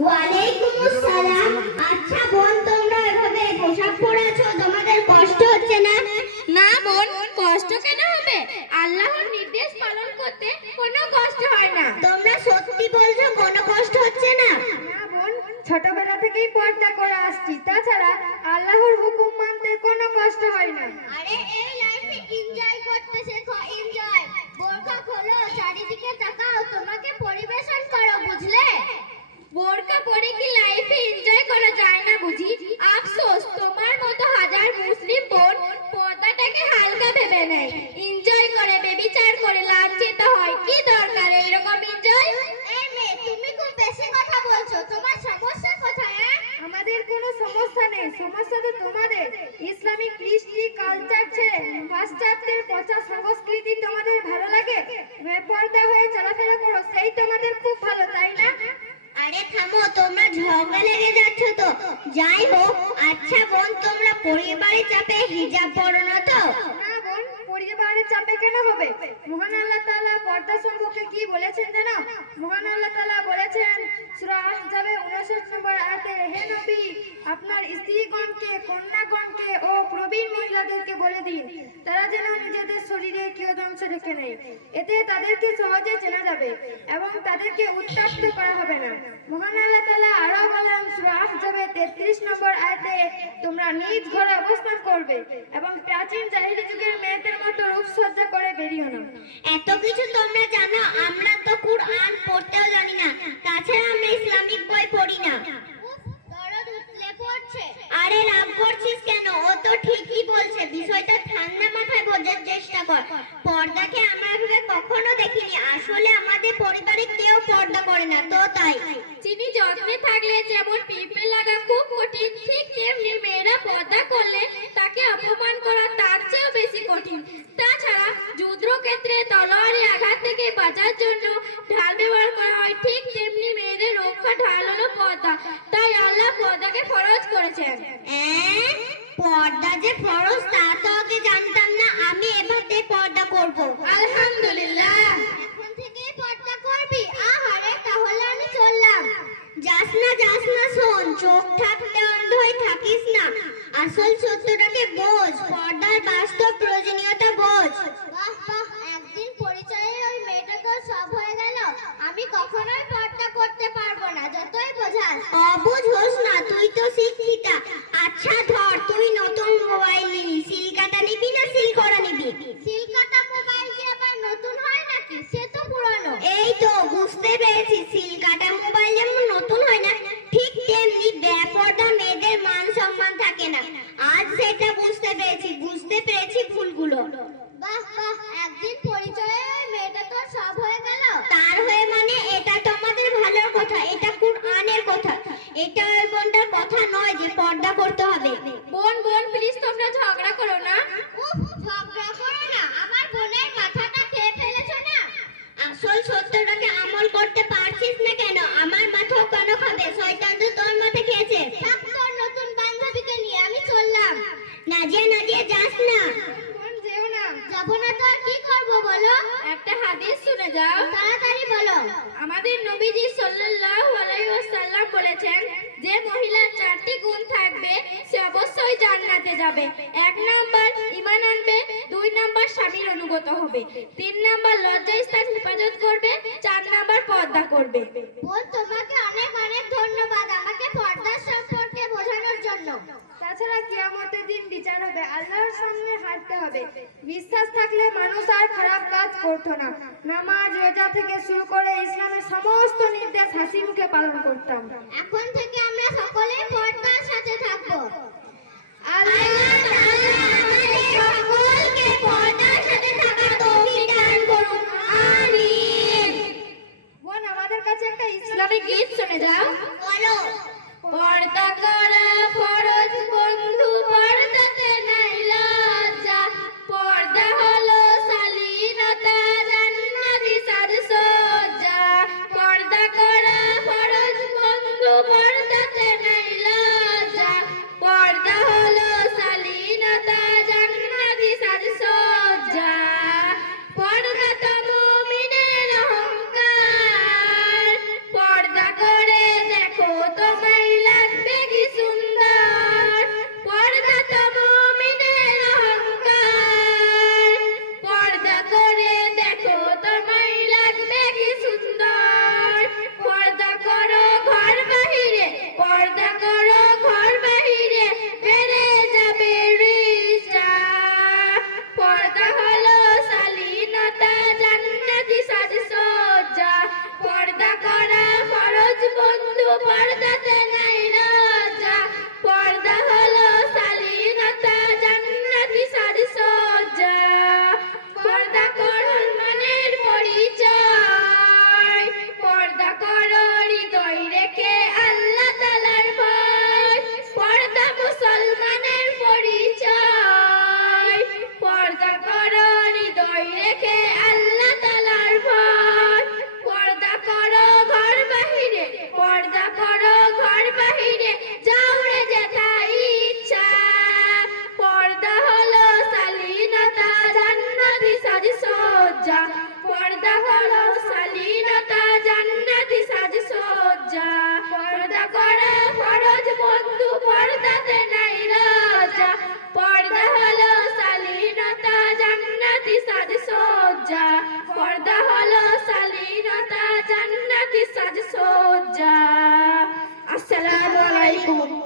ওয়ালাইকুম আসসালাম। আচ্ছা বোন, তোমরা এভাবে পোশাক পরেছো, তোমাদের কষ্ট হচ্ছে না? না বোন, কষ্ট কেন হবে? আল্লাহর নির্দেশ পালন করতে কোনো কষ্ট হয় না। তোমরা সত্যি বলছো, কোনো কষ্ট হচ্ছে না? না বোন, ছোটবেলা থেকেই পর্দা করে আসছি, তাছাড়া আল্লাহর হুকুম মানতে কোনো কষ্ট হয় না। আরে এই লাইফে এনজয় করতে শেখো, এনজয়। বোরকা খোলো, চারিদিকে তাকাও, তোমাকে পরিবেশন করো, বুঝলে? বোরকা পরে কি লাইফে এনজয় করা যায় না বুঝি? আফসোস, তোমার মতো হাজার মুসলিম বোন পর্দাটাকে হালকা ভেবে নেয়, এনজয় করে, বেবিচার করে, লাঞ্ছিত হয়। কি দরকার এইরকম এনজয়? এই মেয়ে, তুমি খুব বেশি কথা বলছো, তোমার সমস্যা কোথায়? আমাদের কোনো সমস্যা নেই, সমস্যা তো তোমাদের। ইসলামিক কৃষ্টি কালচার ছেড়ে পাশ্চাত্যের পচা সংস্কৃতি তোমাদের ভালো লাগে, বেপরদা হয়ে চলাফেরা করো, সেই তোমাদের খুব ভালো, তাই না? আরে থামো, তোমরা ঝগড়া লেগে যাচ্ছ তো। যাই হোক, আচ্ছা বোন, তোমরা পরিবারের চাপে হিজাব পরো না তো? না বোন, পরিবারের চাপে কেন হবে? মহান আল্লাহ তাআলা পর্দা সম্পর্কে কি বলেছেন জানো? মহান আল্লাহ তাআলা বলেছেন সূরা আহজাবে 59 নম্বর আয়াতে, হে নবী, আপনার স্ত্রীগণকে, কন্যাগণকে ও প্রবীণ মহিলাদেরকে বলে দিন তারা যেন নিজেদের শরীরে কিয়দংশ রেখে নেয়, এতে তাদেরকে সহজে চেনা যাবে এবং তাদেরকে উত্ত্যক্ত করা হবে না। মহান আল্লাহ তাআলা আরো বলেন সূরা আহজাবে 33 নম্বর আয়াতে, তোমরা নিজ ঘরে অবস্থান করবে এবং প্রাচীন জাহেলি যুগের মেয়েদের মতো রূপসজ্জা করে বেরিও না। এত কিছু তোমরা জানো, আমরা তো কুরআন পড়তেও জানি না, তাছাড়া আমরা ইসলামিক বই পড়ি না। দরদ উতলে পড়ছে। আরে রাগ করছিস কেন? ও তো ঠিকই বলছে, বিষয়টা ঠান্ডা মাথায় বোঝার চেষ্টা কর। পর্দাকে আমরা এভাবে কখনো দেখিনি, আসলে আমাদের পরিবারে কেউ পর্দা করে না তো, তাই। চিনি যত্নে থাকলে যেমন পিঁপড়ে লাগা খুব কঠিন, ঠিক তেমনি মেয়েরা পর্দা করলে তাকে অপমান করা তার চেয়েও বেশি কঠিন। তাছাড়া যুদ্ধক্ষেত্রে তলোয়ারের আঘাত থেকে বাঁচার জন্য ঢাল ব্যবহার করা হয়, ঠিক তেমনি মেয়েদের রক্ষা ঢাল হলো পর্দা। তাই আল্লাহ পর্দাকে ফরজ করেছেন। পর্দা যে ফরজ তা তো আগে জানতাম না, আমি এবারে পর্দা করব। আলহামদুলিল্লাহ। এখন থেকেই পর্দা করবি? আহারে, তাহলে আমি চললাম। যাস না শোন, চোখ থাকতে অন্ধ হয়ে থাকিস না, আসল সত্যটাকে বোঝ, পর্দার বাস্তব প্রয়োজনীয়তা বোঝ। বাহ বাহ, একদিন পরিচয়ে ওই মেয়েটা তো সব হয়ে গেল। আমি কখনোই পর্দা করতে পারবো না, যতই বোঝাস। অবুঝ হোস না, তুই তো শিক্ষিতা। আচ্ছা ধর, তুই নতুন মোবাইল নিবি, সিল কাটা নিবি না সিল করা নিবি? সিল কাটা মোবাইল কি আবার নতুন হয় নাকি? সে তো পুরনো। এই তো বুঝতে পেরেছি, সিল কাটা মোবাইল যেমন নতুন হয় না, ঠিক তেমনি বেপরদা মেয়েদের মান সম্মান থাকে না। আজ সেটা বুঝতে পেরেছি ভুলগুলো। বাহ বাহ, একদিন পরিচয়ে ওই মেয়েটা তো সব হয়ে গেল। তার হয়ে মানে? এটা তো আমাদের ভালোর কথা, এটা কুরআনের কথা, এটা ওই বোনটার কথা নয় যে পর্দা করতে হবে। বোন বোন, প্লিজ তোমরা ঝগড়া করো না। উফ, ঝগড়া করো না, আমার বোনের মাথাটা খেয়ে ফেলেছো না। আসল সত্যটাকে আমল করতে পারছিস না কেন? আমার মাথাও কেন খাবে? শয়তান তো তোর মাথা খেয়েছে। থাক, তোর নতুন বান্ধবীকে নিয়ে আমি চললাম। নাজিয়া যাস না। বোন যেও না। যাবো না তো আর কি করবো বলো? একটা হাদিস শুনে যাও। তাড়াতাড়ি বলো। আমাদের নবীজি সাল্লাল্লাহু আলাইহি ওয়াসাল্লাম বলেছেন, যে মহিলার 4টি গুণ থাকবে সে অবশ্যই জান্নাতে যাবে। 1 নাম্বার ঈমান আনবে, 2 নাম্বার স্বামীর অনুগত হবে, 3 নাম্বার লজ্জাস্থান হেফাজত করবে, 4 নাম্বার পর্দা করবে। বোন, তোমাকে অনেক অনেক ধন্যবাদ আমাকে পর্দার সম্পর্কে বোঝানোর জন্য। তাছাড়া কিয়ামতের দিন বিচার হবে, আল্লাহর সামনে হাঁটতে হবে। বিশ্বাস থাকলে মানুষ আর খারাপ কাজ করতো না। নামাজ রোজা থেকে শুরু করে ইসলামের সমস্ত নির্দেশ হাসি মুখে পালন করতাম। এখন থেকে আমরা সকলেই পর্দার সাথে থাকবো। আল্লাহ তাআলা আমাদের সকলকে পর্দার সাথে থাকার তৌফিক দান করুন, আমিন। বোন, আমাদের কাছে একটা ইসলামিক গীত শুনে যাও। বলো। পর্দা করা ফরজ বন্ধু, পর্দাতে নাই লজ্জা, পর্দা হলো শালীনতা, জান্নাতি সাজসজ্জা। পর্দা করা ফরজ বন্ধু, পর্দাতে নাই লজ্জা, পর্দা হলো শালীনতা, জান্নাতি সাজসজ্জা। পর্দা তো মুমিনের অহংকার, পর্দা করে দেখো সাজসজ্জা। আসসালামু আলাইকুম।